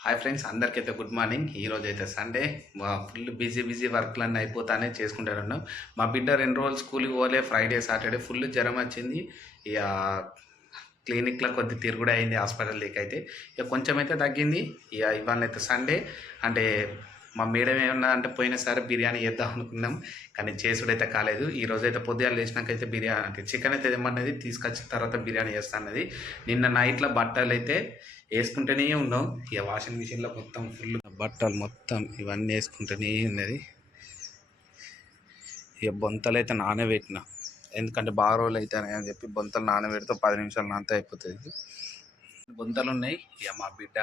Hi friends అందరికైతే good morning ఈరోజు అయితే సండే మా ఫుల్ బిజీ బిజీ వర్క్లన్నీ అయిపోతానే చేసుకుంటాను మా బిడ్డ రెండు రోజులు స్కూల్కి పోలే ఫ్రైడే సాటర్డే ఫుల్ జ్వరం వచ్చింది. ఇక క్లినిక్లో కొద్ది తిరుగుడు అయింది హాస్పిటల్ దిక్కు అయితే. ఇక కొంచెం అయితే తగ్గింది. ఇక ఇవాళ అయితే సండే అంటే మా మేడం ఏమన్నా అంటే పోయినసారి బిర్యానీ చేద్దాం అనుకున్నాం. కానీ చేసుడు అయితే కాలేదు. ఈ రోజు అయితే పొద్దుగా లేచినాక అయితే బిర్యానీ అంటే చికెన్ అయితే ఏమన్నది తీసుకొచ్చిన తర్వాత బిర్యానీ చేస్తానది నిన్న నైట్లో బట్టలు అయితే వేసుకుంటూనే ఉన్నాం. ఇక వాషింగ్ మిషన్లో మొత్తం ఫుల్ బట్టలు మొత్తం ఇవన్నీ వేసుకుంటూనే ఉన్నది. ఇక బొంతలు అయితే నానబెట్టిన. ఎందుకంటే బాగా రోజులు అవుతాయి అని చెప్పి బొంతలు నానబెడితే పది నిమిషాలు నానత అయిపోతుంది. బొంతలు ఉన్నాయి. ఇక మా బిడ్డ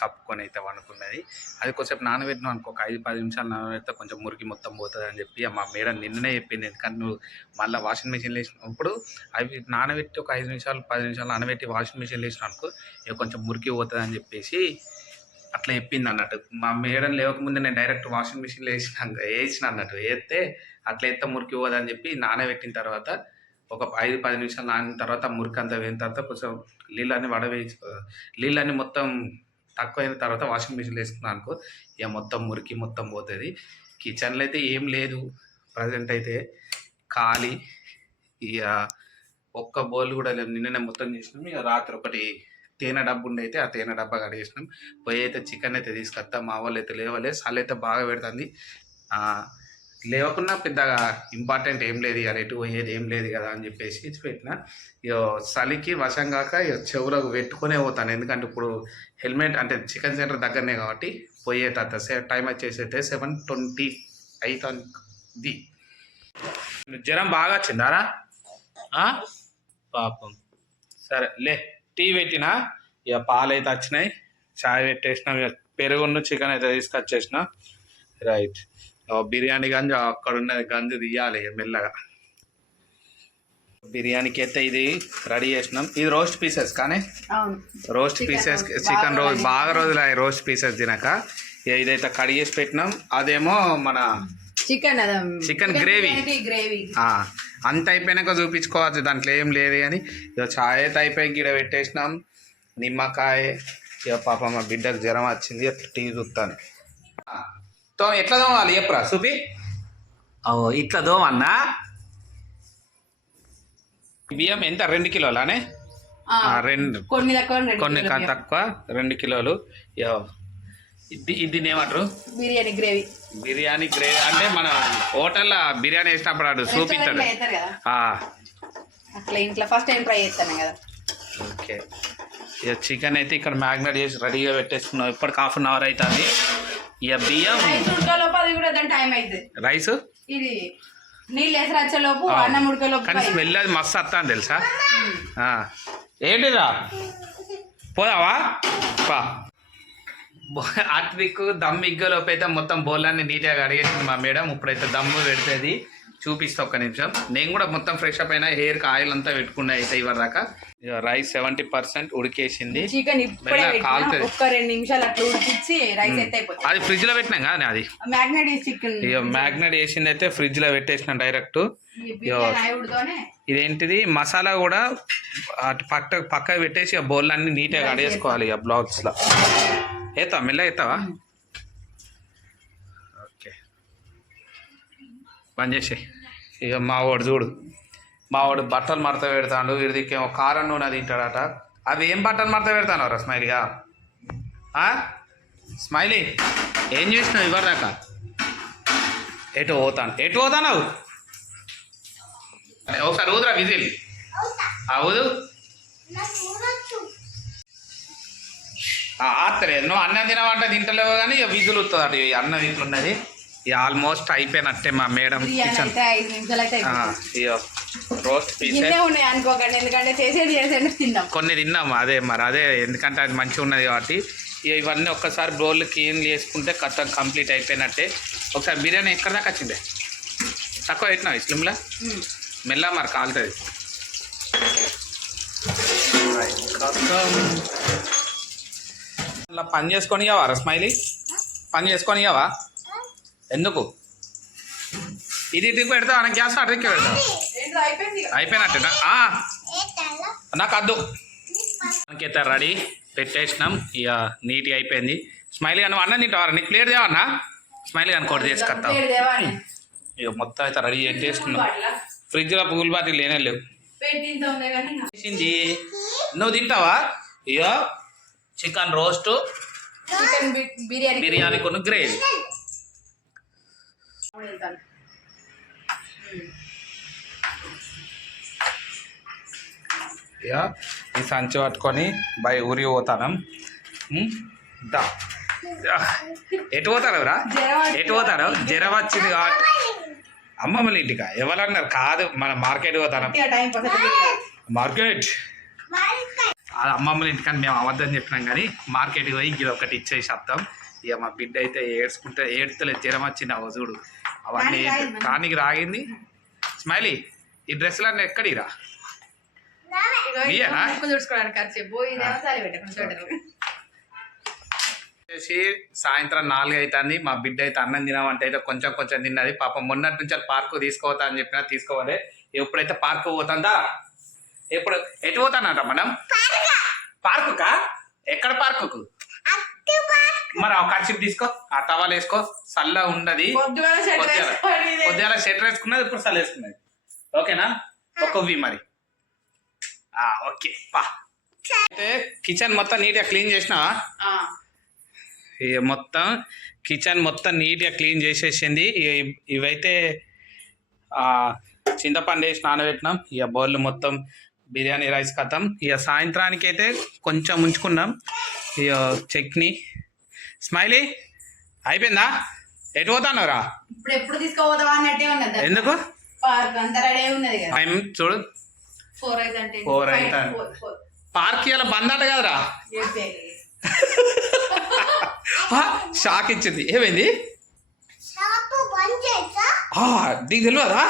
కప్పుకొని అయితే వండుకున్నది. అది కొంచెం నానబెట్టినాం అనుకో ఒక ఐదు పది నిమిషాలు నానబెడితే కొంచెం మురికి మొత్తం పోతుంది అని చెప్పి మా మేడం నిన్ననే చెప్పింది. ఎందుకంటే నువ్వు మళ్ళీ వాషింగ్ మెషిన్ వేసినప్పుడు అవి నానబెట్టి ఒక ఐదు నిమిషాలు పది నిమిషాలు నానబెట్టి వాషింగ్ మెషిన్ వేసిన అనుకో ఇక కొంచెం మురికి పోతుంది అని చెప్పేసి అట్లా చెప్పింది అన్నట్టు. మా మేడం లేవకముందే నేను డైరెక్ట్ వాషింగ్ మెషిన్ వేసినాక వేసిన అన్నట్టు. వేస్తే అట్లా ఎత్త మురికి పోదని చెప్పి నానబెట్టిన తర్వాత ఒక ఐదు పది నిమిషాలు నానిన తర్వాత మురికి అంతా వేయిన తర్వాత కొంచెం నీళ్ళని వడవేసి నీళ్ళని మొత్తం తక్కువ అయిన తర్వాత వాషింగ్ మిషన్లో వేసుకున్నాను అనుకో ఇక మొత్తం మురికి మొత్తం పోతుంది. కిచెన్లో అయితే ఏం లేదు. ప్రజెంట్ అయితే ఖాళీ. ఇక ఒక్క బౌల్ కూడా లేదు నిన్ననే మొత్తం చేసినాం. ఇక రాత్రి ఒకటి తేనె డబ్బు ఉండి అయితే ఆ తేనె డబ్బా కడిగేసినాం. పోయి అయితే చికెన్ అయితే తీసుకొస్తా. మా వాళ్ళు అయితే లేవలే. సల్ అయితే బాగా పెడుతుంది. లేవకున్నా పెద్దగా ఇంపార్టెంట్ ఏం లేదు ఇక ఎటు పోయేది ఏం లేదు కదా అని చెప్పేసి పెట్టిన ఇక చలికి వశం కాక ఇక చెవులకు పెట్టుకునే పోతాను. ఎందుకంటే ఇప్పుడు హెల్మెట్ అంటే చికెన్ సెంటర్ దగ్గరనే కాబట్టి పోయేటంత సే టైం వచ్చేసి అయితే సెవెన్ ట్వంటీ అవుతుంది జ్వరం బాగా వచ్చిందారా? పాపం. సరే లే టీ పెట్టినా? ఇక పాలు అయితే వచ్చినాయి. చాయ్ పెట్టేసినా ఇక పెరుగును చికెన్ అయితే తీసుకొచ్చేసిన. రైట్. బిర్యానీ గంజు అక్కడ ఉన్నది గంజు తీయాలి మెల్లగా. బిర్యానీకి అయితే ఇది రెడీ చేసినాం. ఇది రోస్ట్ పీసెస్ కానీ? Roast pieces. Chicken ready. బాగా రోజులు రోస్ట్ పీసెస్ తినక. ఇదైతే కడిగేసి పెట్టినాం. అదేమో మన చికెన్ gravy. గ్రేవీ. ఆ, అంత అయిపోయినాక చూపించుకోవచ్చు దాంట్లో ఏం లేదు కానీ. ఇక చాయ్ అయితే అయిపోయి గిడ పెట్టేసినాం. నిమ్మకాయ ఇక పాప మా బిడ్డకు జ్వరం వచ్చింది అట్లా టీ చూస్తాను. తో ఎట్లా దోమాలి చెప్పరా చూపి ఓ ఇట్లా దోమన్నా బియ్యం ఎంత? రెండు కిలోలానే ఆ, రెండు. కొన్ని తక్కువ రెండు కొన్ని. తక్కువ రెండు కిలోలు. ఇది ఇది ఏమంటారు బిర్యానీ గ్రేవీ. బిర్యానీ గ్రేవీ. అంటే మన హోటల్లో బిర్యానీ వేసినప్పుడు అటు చూపిస్తాడు వేస్తారు కదా? ఆ, అట్లా ఇంట్లో ఫస్ట్ టైం ట్రై చేస్తాను కదా. ఓకే. ఇక చికెన్ అయితే ఇక్కడ మ్యాగ్నేట్ చేసి రెడీగా పెట్టేసుకున్నాం. ఇప్పటికి హాఫ్ అన్ అవర్ అవుతుంది ఇక బియ్యం. రైస్ ఉడకలోపు అది కూడా దాని టైం అవుతుంది రైస్? ఇది నీళ్ళు వేసి వచ్చేలోపు అన్నం ఉడకలోపు కానీ స్మెల్ అది మస్తు వస్తాను తెలుసా? ఆ. ఏంటిరా? పోదావా? పా. దమ్ ఇగ్గలోపు అయితే మొత్తం బౌలన్నీ నీట్గా కడిగేసింది మా మేడం. ఇప్పుడైతే దమ్ము పెడుతుంది. చూపిస్తా ఒక్క నిమిషం. నేను కూడా మొత్తం ఫ్రెష్ అప్ అయినా హెయిర్కి ఆయిల్ అంతా పెట్టుకున్నా అయితే ఇవరి దాకా. ఇక రైస్ సెవెంటీ పర్సెంట్ ఉడికేసింది. చికెన్ ఇప్పుడే. కాలుతుంది. ఒక్క రెండు నిమిషాలు అట్లా రైస్ అయితే అయిపోతుంది. అది ఫ్రిడ్జ్లో పెట్టినాం కానీ అది? మ్యాగ్నెట్ చికెన్ ఇక మ్యాగ్నెట్ వేసింది అయితే ఫ్రిడ్జ్లో పెట్టేసిన డైరెక్ట్ ఇదేంటిది? మసాలా కూడా అటు పక్క పక్కకు పెట్టేసి ఆ బౌల్ అన్ని నీట్గా కడిగేసుకోవాలి ఇక బ్లాగ్స్లో ఏతా మెల్ల ఎత్తావా ఓకే బంద్ చేసి ఇక మావాడు చూడు. మావాడు బట్టలు మడత పెడతాడు వీడికేమో కారం నూనె తింటాడట. అవి ఏం బట్టలు మడత పెడతాను రా స్మైలీగా స్మైలీ ఏం చేసినావు ఇవ్వరు దాకా? ఎటు పోతాను ఎటు పోతాను ఒకసారి ఊదురా విజిల్. అవుదు ఆత్తలేదు నువ్వు అన్నం తినవంటే తింటలేవు కానీ ఇక విజులు వస్తుంది అటు ఈ అన్నం ఇట్లున్నది. ఇక ఆల్మోస్ట్ అయిపోయినట్టే మా మేడం కిచెన్. Roast pieces. ఇన్నే ఉన్నాయి అనుకోకండి ఎందుకంటే చేసేది చేసేది తిందాం కొన్ని తిన్నాం అదే మరి అదే ఎందుకంటే అది మంచిగా ఉన్నది కాబట్టి. ఇక ఇవన్నీ ఒక్కసారి బౌల్ క్లీన్ చేసుకుంటే కథ కంప్లీట్ అయిపోయినట్టే. ఒకసారి బిర్యానీ ఎక్కడ దాకా వచ్చిందే? తక్కువ పెట్టినావు ఇస్లింలో. మెల్ల మరి కాలుతుంది. అలా పని చేసుకొని ఇవ్వరా స్మైలీ? పని చేసుకొని ఇవ్వవా ఎందుకు? ఇది ఇటుకు పెడతావా? నాకు గ్యాస్ అటుకి పెడతావా. అయిపోయినట్టేనా? నాకు అద్దు మనకైతే రెడీ. పెట్టేసినాం. ఇక నీట్గా అయిపోయింది. స్మైల్ కానీ అన్నం తింటావా? నీకు ప్లేట్ దేవన్నా స్మైల్ కానీ కొట్టి తీసుకొస్తాం ప్లేట్ దేవాని ఇక మొత్తం అయితే రెడీ చేసేసుకున్నాం ఫ్రిడ్జ్లో పువ్వులు బాటిల్ లేనే లేవు. నువ్వు తింటావా? ఇక chicken roast. Chicken biryani. Biryani కొన్ని గ్రేవీ. వెళ్తాను ఇక ఈ సంచి పట్టుకొని బై ఊరి పోతాను. ఎటు పోతారు రా ఎటు పోతారు? జ్వరం వచ్చింది కాబట్టి. అమ్మమ్మల ఇంటికా? ఎవరన్నారు? కాదు మన మార్కెట్ పోతాను. మార్కెట్. అది అమ్మమ్మల ఇంటికని మేము అవద్దని చెప్పినాం కానీ మార్కెట్కి పోయి ఇది ఒకటి ఇచ్చేసి వస్తాం. ఇక మా బిడ్డ అయితే ఏడ్చుకుంటే ఏడుతలేదు జ్వరం వచ్చింది అవ చూడు. అవన్నీ. కానికి రాగింది. స్మైలీ ఈ ఎక్కడిరా? పెట్టుకుని చూడరు వచ్చేసి సాయంత్రం నాలుగు అవుతుంది మా బిడ్డ అయితే అన్నం తినమంటే అయితే కొంచెం కొంచెం తిన్నది. పాపం మొన్నటి నుంచి పార్కు తీసుకోవతా అని చెప్పినా తీసుకోవాలి. ఎప్పుడైతే పార్కు పోతుందా? ఎప్పుడు? ఎటు పోతానంట మనం పార్కుకా? ఎక్కడ పార్కుకు? మరి ఆ ఖర్చు తీసుకో ఆ టవాల్ వేసుకో చల్ల ఉండదు. పొద్దుగాల షర్ట్ వేసుకున్నది ఇప్పుడు చల్ల వేసుకున్నది. ఓకేనా? ఒక్కవి మరి. ఆ, ఓకే పా. అయితే కిచెన్ మొత్తం నీట్గా క్లీన్ చేసినావా? మొత్తం కిచెన్ మొత్తం నీట్గా క్లీన్ చేసేసింది. ఇవైతే ఆ, చింతపండు వేసి నానబెట్టినాం. ఇక బౌల్ మొత్తం బిర్యానీ రైస్ కథం ఇక సాయంత్రానికి అయితే కొంచెం ఉంచుకున్నాం. ఇక చట్నీ స్మైలీ అయిపోయిందా? ఎటు పోతానరా? ఇప్పుడు ఎప్పుడు తీసుకోపోతావా అన్నట్టే ఉన్నది ఎందుకు? పార్క్ అంతా రెడీ ఉన్నది కదా. టైం చూడు. ఫోర్ అయితే four. పార్క్ ఇలా బంద్ అంట కదరా? షాక్ ఇచ్చింది. ఏమైంది? షాపు బంద్ చేసా? ఆ, నీకు తెలియదా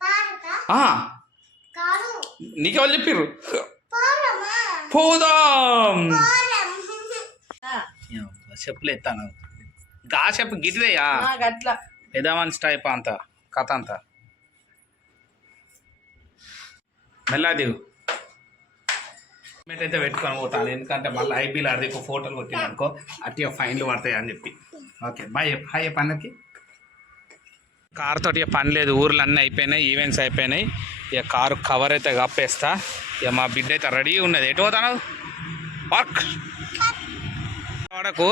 పారక? ఆ, కారు నీకెవరు చెప్పిర్రు? పోరమా పోదాం. చెప్పులు ఎత్తాను గా చెప్పు అట్లా పెదవన్స్ టైప్ అంత కథ అంతా. మెల్లాదివు. అయితే పెట్టుకొని పోతాను ఎందుకంటే మళ్ళీ ఐబీలు అది ఒక ఫోటోలు కొట్టింది అనుకో అట్టి ఫైన్లు పడతాయి అని చెప్పి. ఓకే బాయ్ హాయ్ పనులకి కార్ తోటి ఇక పని లేదు ఊర్లు అన్నీ అయిపోయినాయి ఈవెంట్స్ అయిపోయినాయి. ఇక కారు కవర్ అయితే కప్పేస్తా. ఇక మా బిడ్డ అయితే రెడీ ఉన్నది. ఎటు పోతాను వర్క్ వాడకు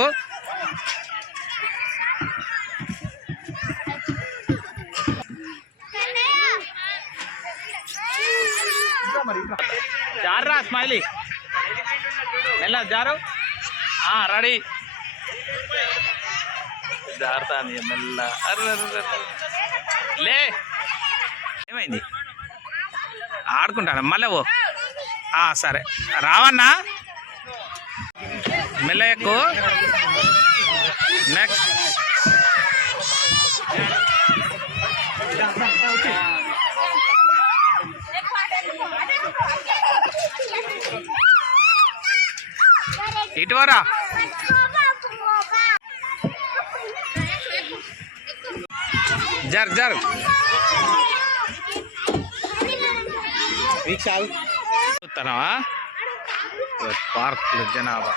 జారా స్మైలీ. మెల్ల జారు. రెడీ. జారుతా మెల్ల. అర్ర, లే. ఏమైంది? ఆడుకుంటాను మళ్ళీ ఓ సరే. రావన్నా? మెల్ల ఎక్కువ నెక్స్ట్ ఇటువరా. జర్ జర్. చూస్తున్నావా? పార్క్ జనాభా.